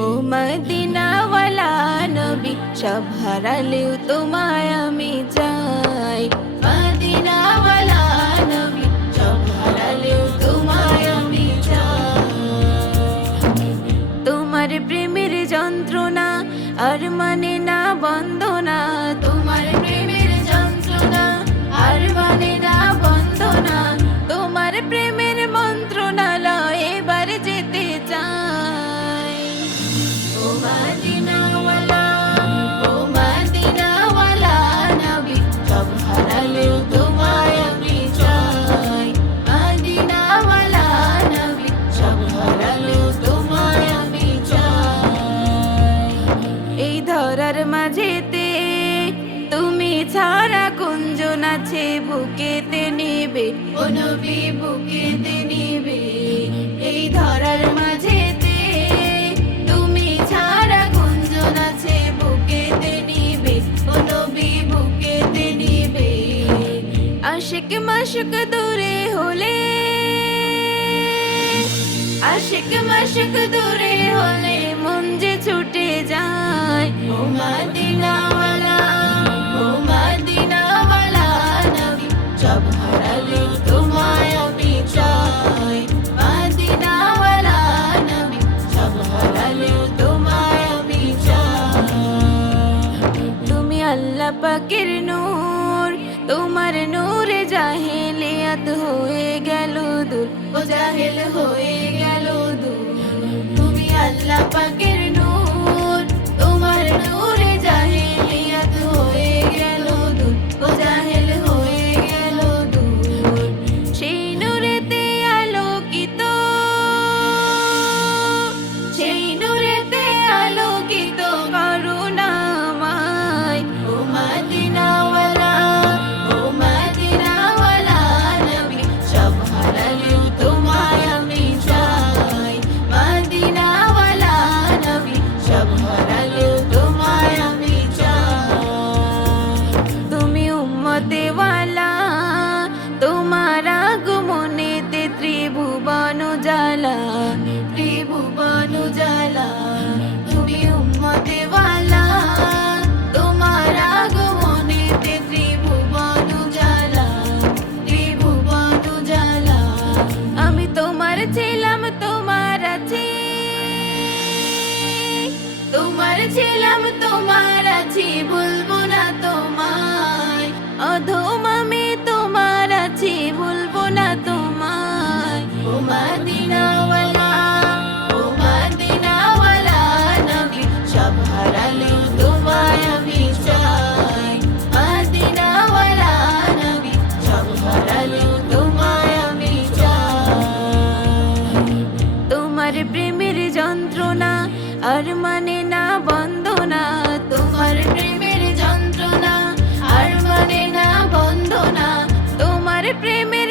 ও মদিনাওয়ালা নবী, সব হারালেও তোমায় আমি চাই। মদিনাওয়ালা নবী, সব হারালেও তোমায় আমি চাই। তোমার প্রেমের যন্ত্রণা আর মানে না বন্দনা, তোমার প্রেমের যন্ত্রণা আর মানে না বন্দনা, তোমার প্রেমের মন্ত্রণালয় এবার যেতে চাই। ও মদিনাওয়ালা, ও মদিনাওয়ালা নবী, সব হারালেও তোমায় আমি চাই। মদিনাওয়ালা নবী, সব হারালেও তোমায় আমি চাই। এই ধরার মাঝেতে তুমি ছাড়া কুঞ্জন আছে বুকেতে নিবে, ও নবী বুকেতে নিবে। এই ধরার মাঝেতে তুমি ছাড়া কুঞ্জন আছে বুকেতে নিবে, ও নবী বুকেতে নিবে। আশিক মাশিক দূরে হলে, আশিক মাশিক দূরে হলে মন যে ছুটে যায়। ও মদিনাওয়ালা, ও মদিনাওয়ালা নবী, সব হারালেও তোমায় আমি চাই। মদিনাওয়ালা নবী, সব হারালেও তোমায় আমি চাই। তুমি আল্লাহ পাকের নূর, তোমার নূরে জাহেলিয়াত হয়ে গেল দূর, ও জাহেল হয়ে গেল দূর। তুমি আল্লাহ পাকের নূর, তোমার নূরে জাহেলিয়াত হয়ে গেল দূর, ও জাহেল হয়ে গেল দূর। সেই নূরেতে আলোকিত, সেই নূরেতে আলোকিত করুণাময়। ও মদিনাওয়ালা, ও মদিনাওয়ালা নবী, সব হারালেও তোমায় আমি চাই। মদিনাওয়ালা নবী, সব হারালেও তোমায় আমি চাই। তুমি উম্মতেওয়ালা, তোমার আগমনেতে ত্রিভুবন জ্বালা, ত্রিভুবন জ্বালা। তুমি উম্মতেওয়ালা, তোমার আগমনেতে ত্রিভুবন জ্বালা, ত্রিভুবন জ্বালা। আমি তোমার ছিলাম, তোমার আছি, তোমার ছিলাম, তোমার আছি, ভুলবো না তোমায়। অধম আমি তোমার আছি, ভুলবো না তোমায়। ও মদিনাওয়ালা, ও মদিনাওয়ালা নবী, সব হারালেও তোমায় আমি চাই। মদিনাওয়ালা নবী, সব হারালেও তোমায় আমি চাই। তোমার প্রেমের যন্ত্রণা আর মানে না বন্দনা, তোমার প্রেমের যন্ত্রণা আর মানে না বন্দনা, তোমার প্রেমের